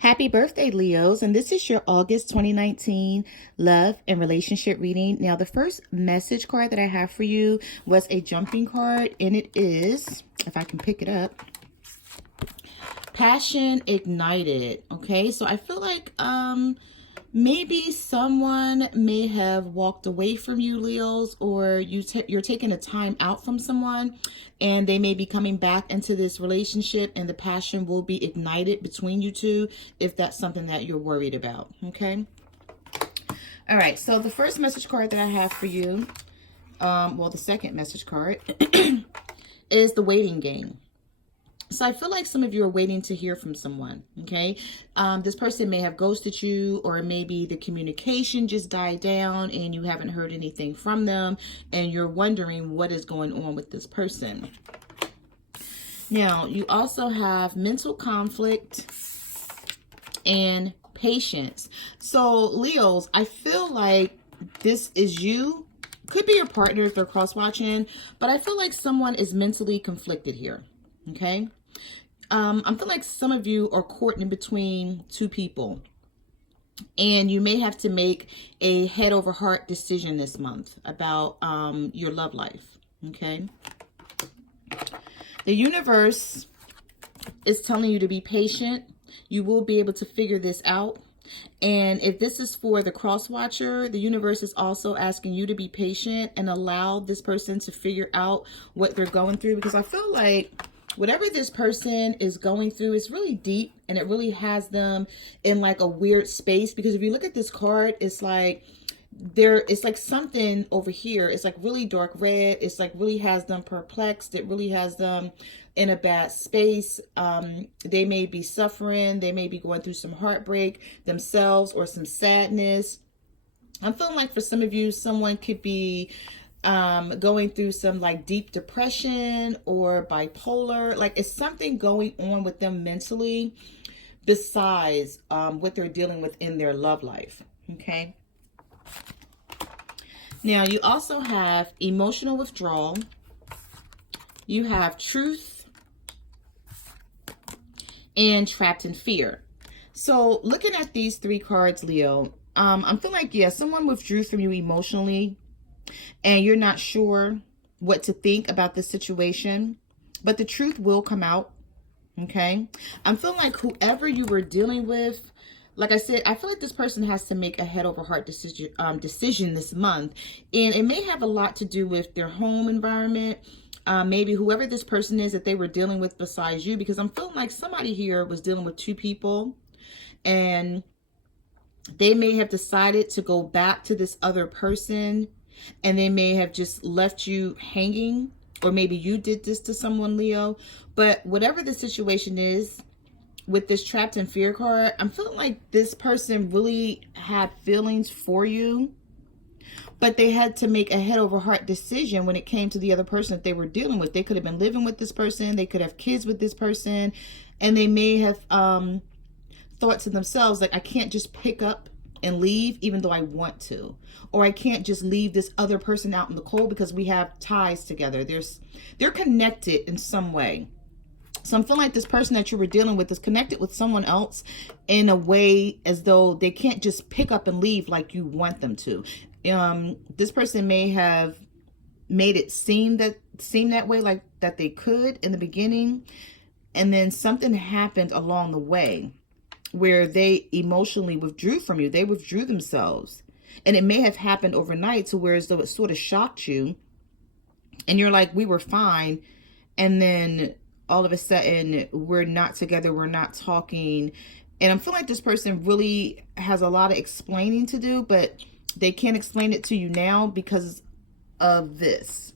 Happy birthday, Leos, and this is your August 2019 love and relationship reading. Now, the first message card that I have for you was a jumping card, and it is, if I can pick it up, Passion Ignited. Okay, so I feel like maybe someone may have walked away from you, Leos, or you're taking a time out from someone, and they may be coming back into this relationship, and the passion will be ignited between you two if that's something that you're worried about. Okay. All right. So the first message card that I have for you, well, the second message card is the waiting game. So I feel like some of you are waiting to hear from someone, okay? This person may have ghosted you, or maybe the communication just died down and you haven't heard anything from them, and you're wondering what is going on with this person. Now, you also have mental conflict and patience. So, Leos, I feel like this is you. Could be your partner if they're cross-watching, but I feel like someone is mentally conflicted here, okay? I feel like some of you are caught in between two people, and you may have to make a head over heart decision this month about your love life. Okay. The universe is telling you to be patient. You will be able to figure this out. And if this is for the cross watcher, the universe is also asking you to be patient and allow this person to figure out what they're going through, because I feel like whatever this person is going through is really deep, and it really has them in like a weird space. Because if you look at this card, it's like it's like something over here. It's like really dark red. It's like really has them perplexed. It really has them in a bad space. They may be suffering. They may be going through some heartbreak themselves or some sadness. I'm feeling like for some of you, someone could be going through some like deep depression or bipolar. Like it's something going on with them mentally besides what they're dealing with in their love life. Okay. Now you also have emotional withdrawal. You have truth and trapped in fear. So looking at these three cards, Leo, I'm feeling like, yeah, someone withdrew from you emotionally, and you're not sure what to think about this situation, but the truth will come out. Okay. I'm feeling like whoever you were dealing with, like I said, I feel like this person has to make a head over heart decision this month. And it may have a lot to do with their home environment. Maybe whoever this person is that they were dealing with besides you, because I'm feeling like somebody here was dealing with two people, and they may have decided to go back to this other person, and they may have just left you hanging, or maybe you did this to someone, Leo. But whatever the situation is with this trapped in fear card, I'm feeling like this person really had feelings for you, but they had to make a head over heart decision when it came to the other person that they were dealing with. They could have been living with this person. They could have kids with this person, and they may have thought to themselves, like, I can't just pick up and leave even though I want to, or I can't just leave this other person out in the cold because we have ties together. They're connected in some way. So I'm feeling like this person that you were dealing with is connected with someone else in a way as though they can't just pick up and leave like you want them to. This person may have made it seem that way, like that they could in the beginning, and then something happened along the way where they emotionally withdrew from you. They withdrew themselves. And it may have happened overnight to where as though it sort of shocked you. And you're like, we were fine. And then all of a sudden, we're not together. We're not talking. And I'm feeling like this person really has a lot of explaining to do, but they can't explain it to you now because of this.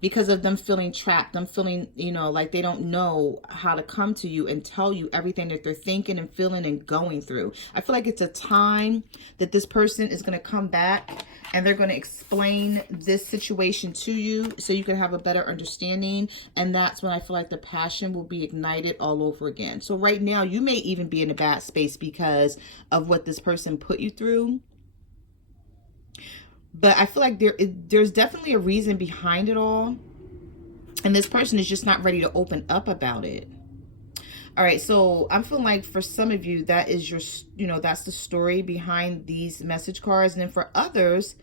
Because of them feeling trapped, them feeling, like they don't know how to come to you and tell you everything that they're thinking and feeling and going through. I feel like it's a time that this person is going to come back and they're going to explain this situation to you so you can have a better understanding. And that's when I feel like the passion will be ignited all over again. So right now, you may even be in a bad space because of what this person put you through. But I feel like there's definitely a reason behind it all. And this person is just not ready to open up about it. All right, so I'm feeling like for some of you, that is your, that's the story behind these message cards. And then for others,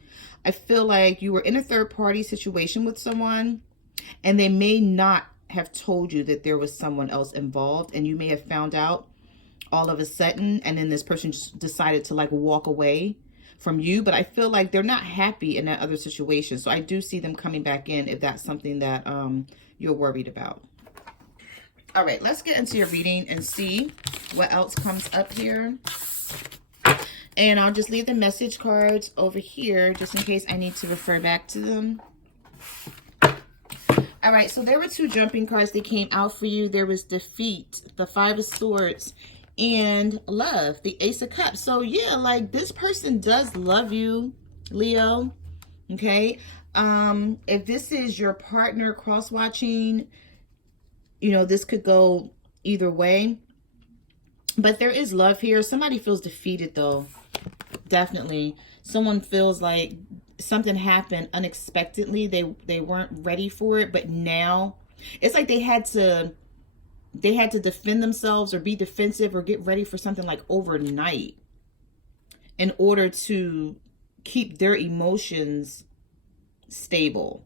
I feel like you were in a third party situation with someone and they may not have told you that there was someone else involved, and you may have found out all of a sudden, and then this person just decided to like walk away from you. But I feel like they're not happy in that other situation. So I do see them coming back in if that's something that you're worried about. All right, let's get into your reading and see what else comes up here. And I'll just leave the message cards over here just in case I need to refer back to them. All right, so there were two jumping cards that came out for you. There was defeat, the Five of Swords, and love, the Ace of Cups. So yeah, like this person does love you, Leo. Okay. If this is your partner cross-watching, this could go either way, but there is love here. Somebody feels defeated though. Definitely. Someone feels like something happened unexpectedly. They weren't ready for it, but now it's like they had to defend themselves or be defensive or get ready for something like overnight in order to keep their emotions stable.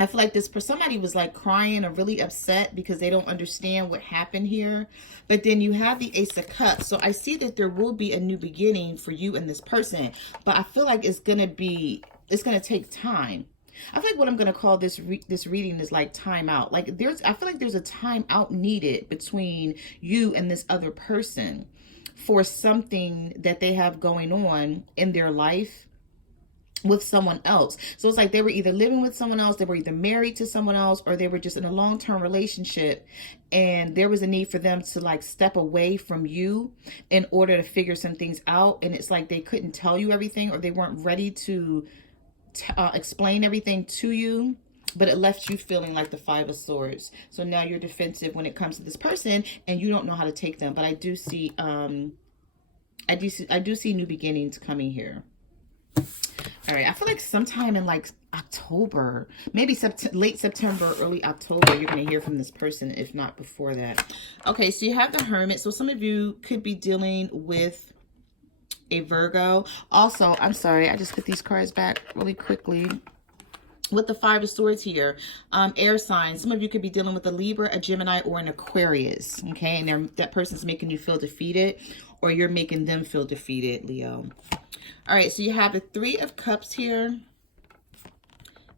I feel like somebody was like crying or really upset because they don't understand what happened here. But then you have the Ace of Cups. So I see that there will be a new beginning for you and this person. But I feel like it's going to take time. I feel like what I'm going to call this reading is like time out. Like I feel like there's a time out needed between you and this other person for something that they have going on in their life with someone else. So it's like they were either living with someone else, they were either married to someone else, or they were just in a long-term relationship, and there was a need for them to like step away from you in order to figure some things out. And it's like they couldn't tell you everything, or they weren't ready to explain everything to you, but it left you feeling like the Five of Swords. So now you're defensive when it comes to this person, and you don't know how to take them. But I do see new beginnings coming here. All right, I feel like sometime in like October, maybe late September, early October, you're going to hear from this person, if not before that. Okay, so you have the Hermit. So some of you could be dealing with a Virgo. Also, I'm sorry, I just put these cards back really quickly. With the Five of Swords here, air signs. Some of you could be dealing with a Libra, a Gemini, or an Aquarius. Okay, and that person's making you feel defeated, or you're making them feel defeated, Leo. All right, so you have the Three of Cups here,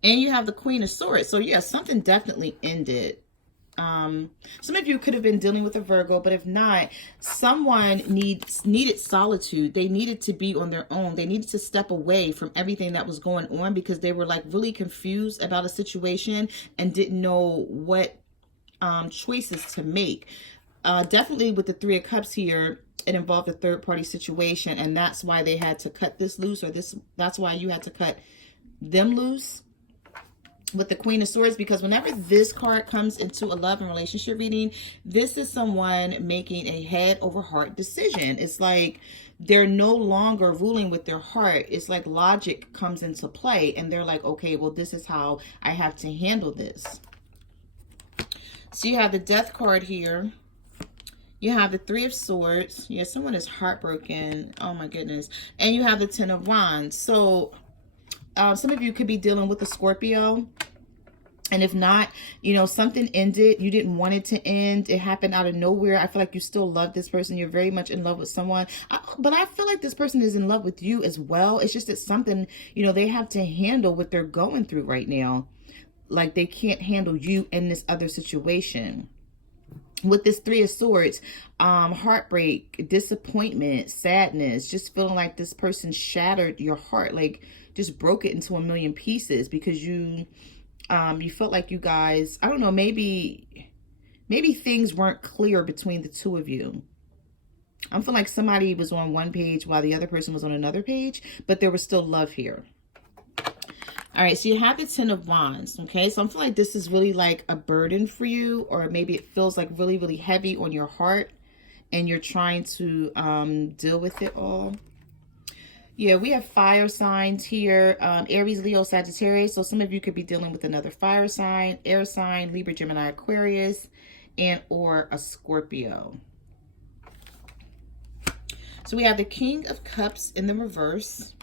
and you have the Queen of Swords. So yeah, something definitely ended. Some of you could have been dealing with a Virgo, but if not, someone needed solitude. They needed to be on their own. They needed to step away from everything that was going on because they were like really confused about a situation and didn't know what choices to make. Definitely with the Three of Cups here, it involved a third party situation, and that's why they had to cut this loose, or that's why you had to cut them loose with the Queen of Swords, because whenever this card comes into a love and relationship reading, this is someone making a head over heart decision. It's like they're no longer ruling with their heart. It's like logic comes into play, and they're like, okay, well, this is how I have to handle this. So you have the Death card here. You have the Three of Swords. Yeah, someone is heartbroken. Oh my goodness. And you have the Ten of Wands. So some of you could be dealing with a Scorpio. And if not, something ended. You didn't want it to end. It happened out of nowhere. I feel like you still love this person. You're very much in love with someone. But I feel like this person is in love with you as well. It's just that something, they have to handle what they're going through right now. Like they can't handle you in this other situation. With this Three of Swords, heartbreak, disappointment, sadness, just feeling like this person shattered your heart, like just broke it into a million pieces because you felt like you guys, I don't know, maybe things weren't clear between the two of you. I feel like somebody was on one page while the other person was on another page, but there was still love here. All right, so you have the Ten of Wands, okay? So I feel like this is really like a burden for you, or maybe it feels like really, really heavy on your heart, and you're trying to deal with it all. Yeah, we have fire signs here, Aries, Leo, Sagittarius. So some of you could be dealing with another fire sign, air sign, Libra, Gemini, Aquarius. and or a Scorpio. So we have the King of Cups in the reverse.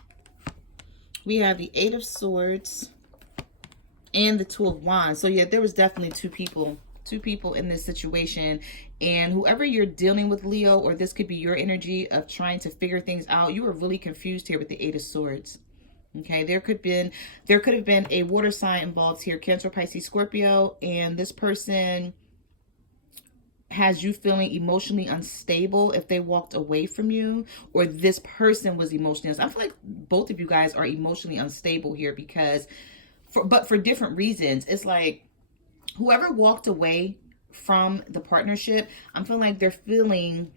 We have the Eight of Swords and the Two of Wands. So yeah, there was definitely two people in this situation, and whoever you're dealing with, Leo, or this could be your energy of trying to figure things out, you were really confused here with the Eight of Swords. Okay, there could have been a water sign involved here, Cancer, Pisces, Scorpio, and this person has you feeling emotionally unstable if they walked away from you, or this person was emotionally unstable. I feel like both of you guys are emotionally unstable here because but for different reasons. It's like whoever walked away from the partnership, I'm feeling like they're feeling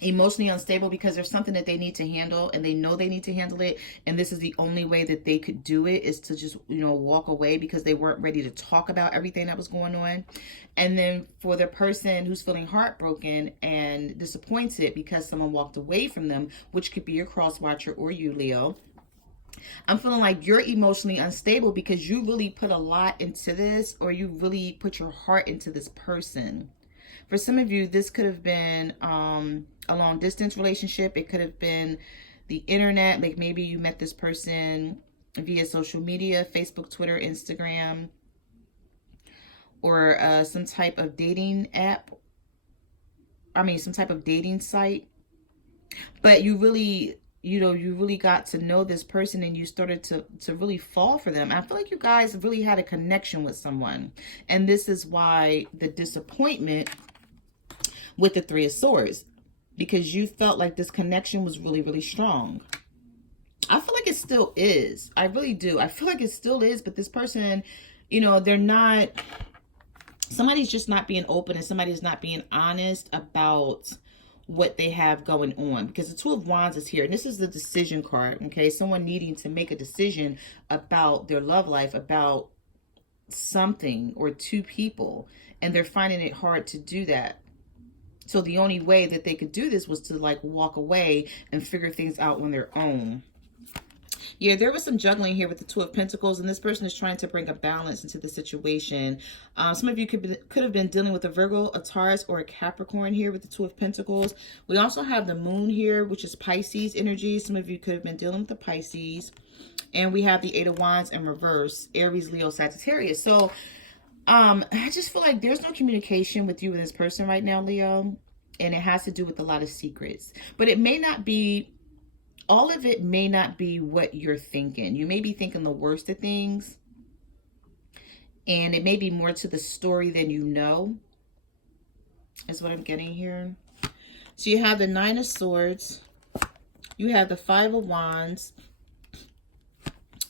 emotionally unstable because there's something that they need to handle, and they know they need to handle it, and this is the only way that they could do it, is to just, you know, walk away because they weren't ready to talk about everything that was going on. And then for the person who's feeling heartbroken and disappointed because someone walked away from them, which could be your cross watcher or you, Leo, I'm feeling like you're emotionally unstable because you really put a lot into this, or you really put your heart into this person. For some of you, this could have been a long distance relationship. It could have been the internet. Like maybe you met this person via social media, Facebook, Twitter, Instagram, or some type of dating app. I mean, some type of dating site. But you really, you know, you really got to know this person, and you started to really fall for them. I feel like you guys really had a connection with someone. And this is why the disappointment with the Three of Swords, because you felt like this connection was really, really strong. I feel like it still is. I really do. I feel like it still is, but this person, you know, they're not, somebody's just not being open, and somebody's not being honest about what they have going on, because the Two of Wands is here, and this is the decision card. Okay, someone needing to make a decision about their love life, about something or two people, and they're finding it hard to do that. So the only way that they could do this was to like walk away and figure things out on their own. Yeah, there was some juggling here with the Two of Pentacles, and this person is trying to bring a balance into the situation. Some of you could have been dealing with a Virgo, a Taurus, or a Capricorn here with the Two of Pentacles. We also have the Moon here, which is Pisces energy. Some of you could have been dealing with the Pisces. And we have the Eight of Wands in reverse, Aries, Leo, Sagittarius. So I just feel like there's no communication with you and this person right now, Leo. And it has to do with a lot of secrets. But it may not be, all of it may not be what you're thinking. You may be thinking the worst of things. And it may be more to the story than you know. Is what I'm getting here. So you have the Nine of Swords. You have the Five of Wands.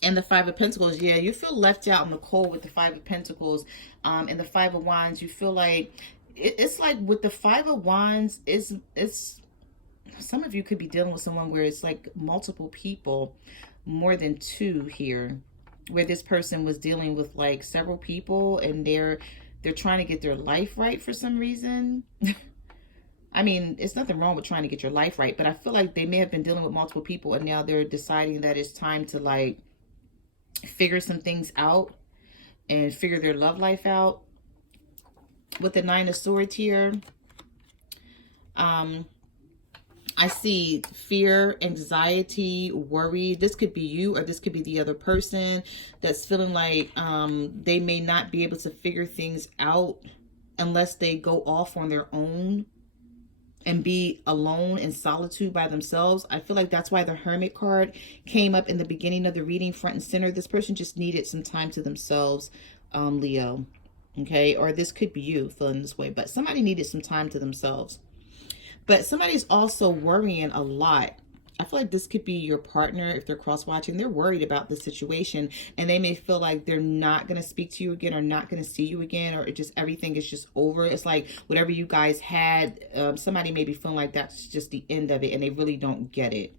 And the Five of Pentacles. Yeah, you feel left out in the cold with the Five of Pentacles. And the Five of Wands, you feel like, it's like with the Five of Wands, it's some of you could be dealing with someone where it's like multiple people, more than two here, where this person was dealing with like several people, and they're trying to get their life right for some reason. I mean, it's nothing wrong with trying to get your life right, but I feel like they may have been dealing with multiple people, and now they're deciding that it's time to like figure some things out and figure their love life out. With the Nine of Swords here, I see fear, anxiety, worry. This could be you, or this could be the other person that's feeling like they may not be able to figure things out unless they go off on their own and be alone in solitude by themselves. I feel like that's why the Hermit card came up in the beginning of the reading, front and center. This person just needed some time to themselves, Leo. Okay, or this could be you feeling this way, but somebody needed some time to themselves. But somebody's also worrying a lot. I feel like this could be your partner. If they're cross-watching, they're worried about the situation, and they may feel like they're not going to speak to you again, or not going to see you again, or it just, everything is just over. It's like whatever you guys had, somebody may be feeling like that's just the end of it, and they really don't get it.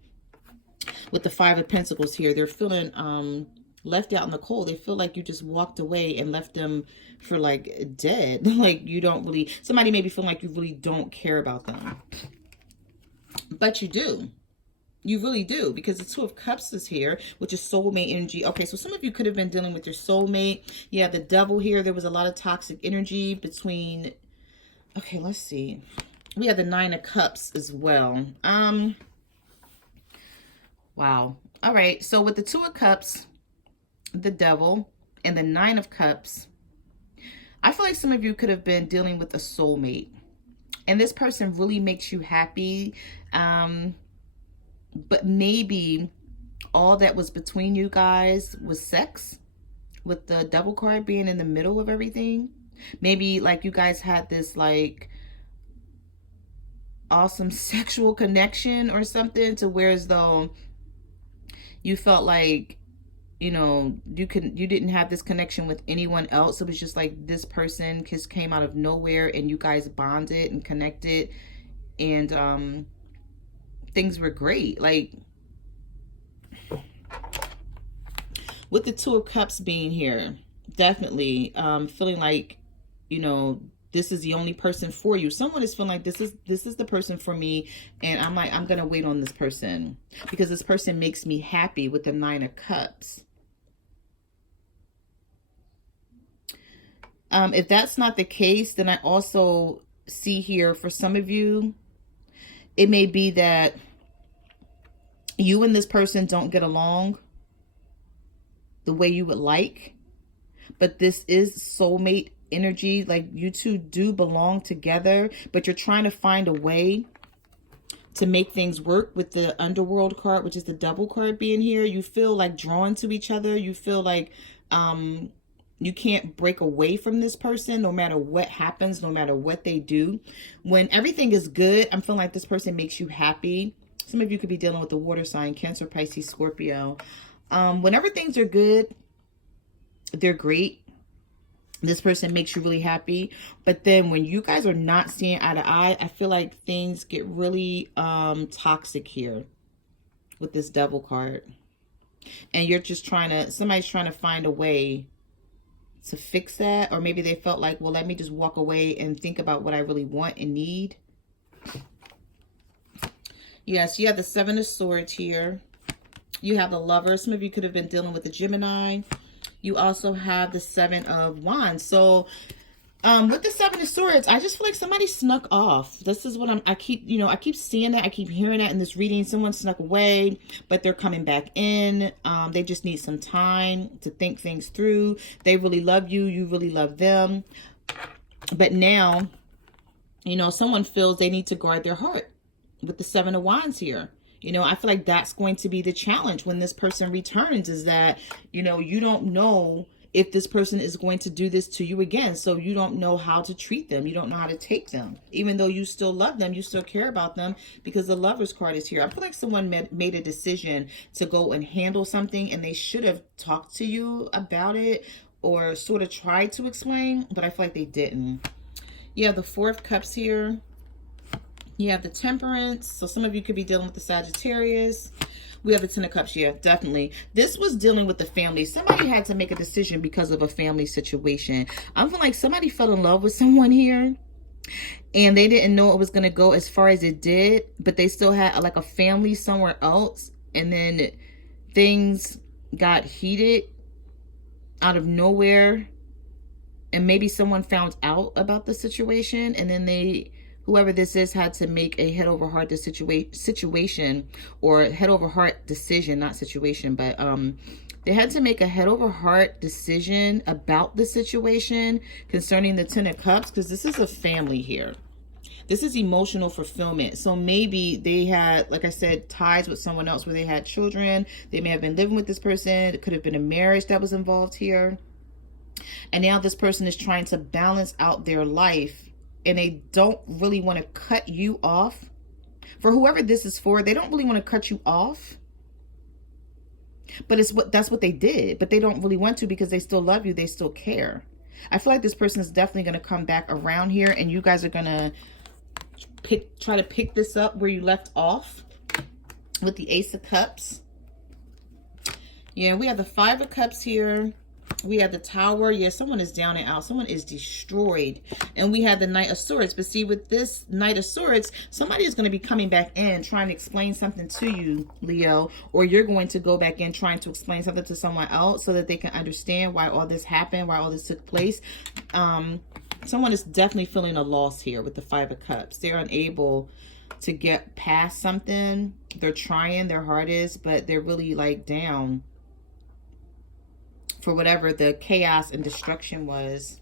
With the Five of Pentacles here, they're feeling left out in the cold. They feel like you just walked away and left them for like dead. Like you don't really, somebody may be feeling like you really don't care about them, but you do. You really do, because the Two of Cups is here, which is soulmate energy. Okay, so some of you could have been dealing with your soulmate. You have the Devil here. There was a lot of toxic energy between Okay, let's see. We have the Nine of Cups as well. Wow. All right. So with the Two of Cups, the Devil, and the Nine of Cups, I feel like some of you could have been dealing with a soulmate. And this person really makes you happy. But maybe all that was between you guys was sex, with the Devil card being in the middle of everything. Maybe like you guys had this like awesome sexual connection or something, to where as though you felt like, you know, you didn't have this connection with anyone else. It was just like this person just came out of nowhere and you guys bonded and connected, and things were great. Like with the Two of Cups being here, definitely feeling like, you know, this is the only person for you. Someone is feeling like this is the person for me, and I'm like, I'm gonna wait on this person because this person makes me happy, with the Nine of Cups. If that's not the case, then I also see here for some of you, it may be that you and this person don't get along the way you would like, but this is soulmate energy. Like you two do belong together, but you're trying to find a way to make things work. With the Underworld card, which is the Devil card being here, you feel like drawn to each other. You feel like you can't break away from this person no matter what happens, no matter what they do. When everything is good, I'm feeling like this person makes you happy. Some of you could be dealing with the water sign, Cancer, Pisces, Scorpio. Whenever things are good, they're great. This person makes you really happy. But then when you guys are not seeing eye to eye, I feel like things get really toxic here with this Devil card. And you're just somebody's trying to find a way to fix that. Or maybe they felt like, well, let me just walk away and think about what I really want and need. Yes, you have the Seven of Swords here. You have the Lover. Some of you could have been dealing with the Gemini. You also have the Seven of Wands. So with the Seven of Swords, I just feel like somebody snuck off. This is what I keep seeing that. I keep hearing that in this reading. Someone snuck away, but they're coming back in. They just need some time to think things through. They really love you. You really love them. But now, you know, someone feels they need to guard their heart with the Seven of Wands here. You know, I feel like that's going to be the challenge when this person returns, is that, you know, you don't know if this person is going to do this to you again. So you don't know how to treat them. You don't know how to take them. Even though you still love them, you still care about them, because the Lover's card is here. I feel like someone made a decision to go and handle something, and they should have talked to you about it or sort of tried to explain, but I feel like they didn't. You have the Four of Cups here. You have the Temperance. So some of you could be dealing with the Sagittarius. We have the Ten of Cups. Yeah, definitely. This was dealing with the family. Somebody had to make a decision because of a family situation. I'm feeling like somebody fell in love with someone here, and they didn't know it was going to go as far as it did, but they still had like a family somewhere else. And then things got heated out of nowhere. And maybe someone found out about the situation, and then whoever this is had to make a head over heart situation, or head over heart decision, not situation, but they had to make a head over heart decision about the situation concerning the Ten of Cups, because this is a family here. This is emotional fulfillment. So maybe they had, like I said, ties with someone else where they had children. They may have been living with this person. It could have been a marriage that was involved here. And now this person is trying to balance out their life, and they don't really want to cut you off. For whoever this is for, they don't really want to cut you off. But that's what they did. But they don't really want to, because they still love you. They still care. I feel like this person is definitely going to come back around here, and you guys are going to try to pick this up where you left off with the Ace of Cups. Yeah, we have the Five of Cups here. We have the Tower. Yeah, someone is down and out. Someone is destroyed. And we have the Knight of Swords. But see, with this Knight of Swords, somebody is going to be coming back in trying to explain something to you, Leo. Or you're going to go back in trying to explain something to someone else so that they can understand why all this happened, why all this took place. Someone is definitely feeling a loss here with the Five of Cups. They're unable to get past something. They're trying their hardest, but they're really like down for whatever the chaos and destruction was.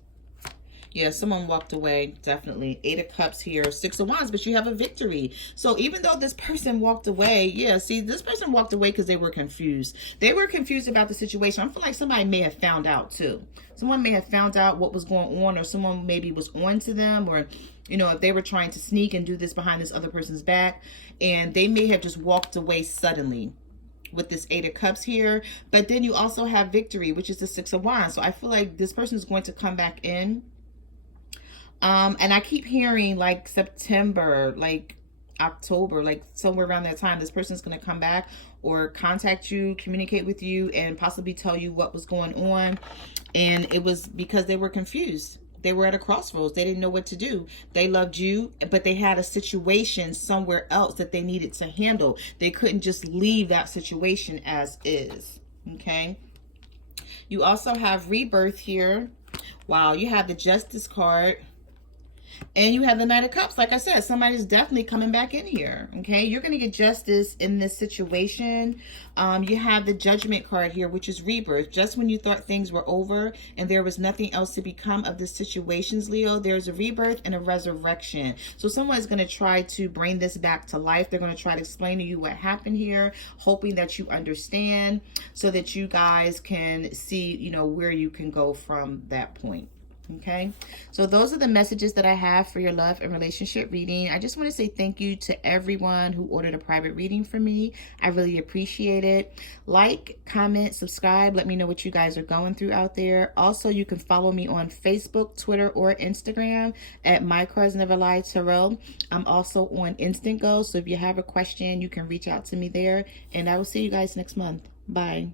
Yeah, someone walked away, definitely. Eight of Cups here, Six of Wands, but you have a victory. So even though this person walked away, yeah, see, this person walked away because they were confused. They were confused about the situation. I feel like somebody may have found out too. Someone may have found out what was going on, or someone maybe was on to them, or, you know, if they were trying to sneak and do this behind this other person's back, and they may have just walked away suddenly with this Eight of Cups here. But then you also have victory, which is the Six of Wands. So I feel like this person is going to come back in. And I keep hearing like September, like October, like somewhere around that time, this person's going to come back or contact you, communicate with you, and possibly tell you what was going on. And it was because they were confused. They were at a crossroads. They didn't know what to do. They loved you, but they had a situation somewhere else that they needed to handle. They couldn't just leave that situation as is. Okay. You also have Rebirth here. Wow. You have the Justice card. And you have the Knight of Cups. Like I said, somebody's definitely coming back in here. Okay, you're going to get justice in this situation. You have the Judgment card here, which is rebirth. Just when you thought things were over and there was nothing else to become of the situations, Leo, there's a rebirth and a resurrection. So someone is going to try to bring this back to life. They're going to try to explain to you what happened here, hoping that you understand so that you guys can see, you know, where you can go from that point. Okay, so those are the messages that I have for your love and relationship reading. I just want to say thank you to everyone who ordered a private reading from me. I really appreciate it. Like, comment, subscribe. Let me know what you guys are going through out there. Also, you can follow me on Facebook, Twitter, or Instagram at My Cards Never Lie Tarot. I'm also on Instant Go, so if you have a question, you can reach out to me there. And I will see you guys next month. Bye.